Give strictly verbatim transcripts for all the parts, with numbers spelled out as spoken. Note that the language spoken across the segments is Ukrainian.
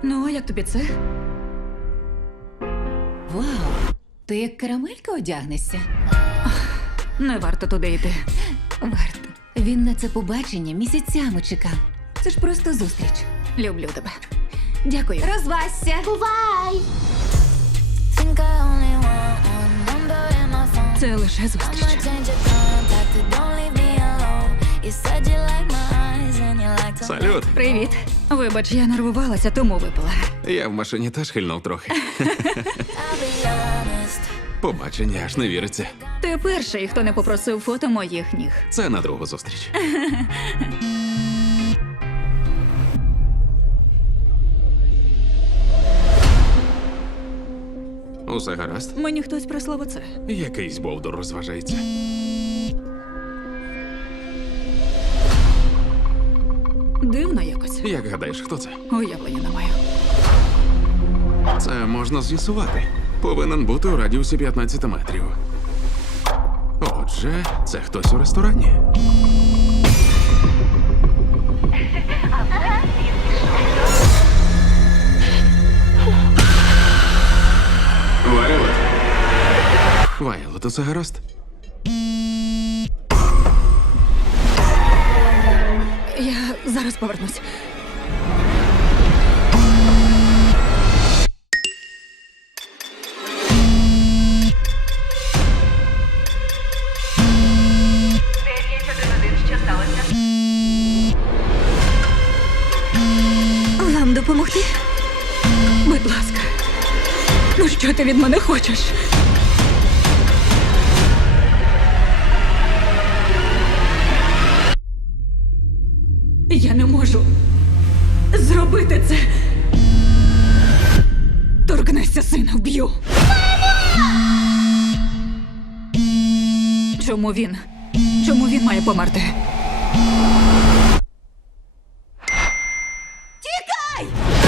Ну, а як тобі це? Вау! Ти як карамелька одягнешся? Не варто туди йти. Варто. Він на це побачення місяцями чекав. Це ж просто зустріч. Люблю тебе. Дякую. Розвасся! Бувай! Think I only want one number in my phone. Це лише I'ma зустріч. change your contact, but don't leave me alone. You said you like my eyes and you like to Салют. Привіт. Вибач, я нервувалася, тому випила. Я в машині теж хильнув трохи. I'll be honest. Побачення аж не віриться. Ти перший, хто не попросив фото моїх ніг. Це на другу зустріч. Усе гаразд? Мені хтось прислав оце. Якийсь бовдур розважається. Дивно якось. Як гадаєш, хто це? Уявлення не маю. Це можна з'ясувати. Повинен бути у радіусі п'ятнадцять метрів. Отже, це хтось у ресторані. Вайлот. Вайлот, усе гаразд? Я зараз повернусь. Вам допомогти? Будь ласка. Ну що ти від мене хочеш? Я не можу зробити це. Торкнешся сина, вб'ю. Чому він? Чому він має померти? Тікай!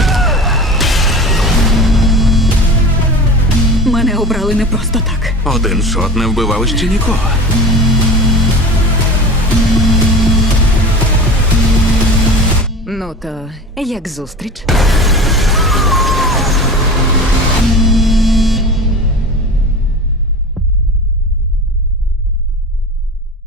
Мене обрали не просто так. Один шот не вбивав ще нікого. Ну то як зустріч?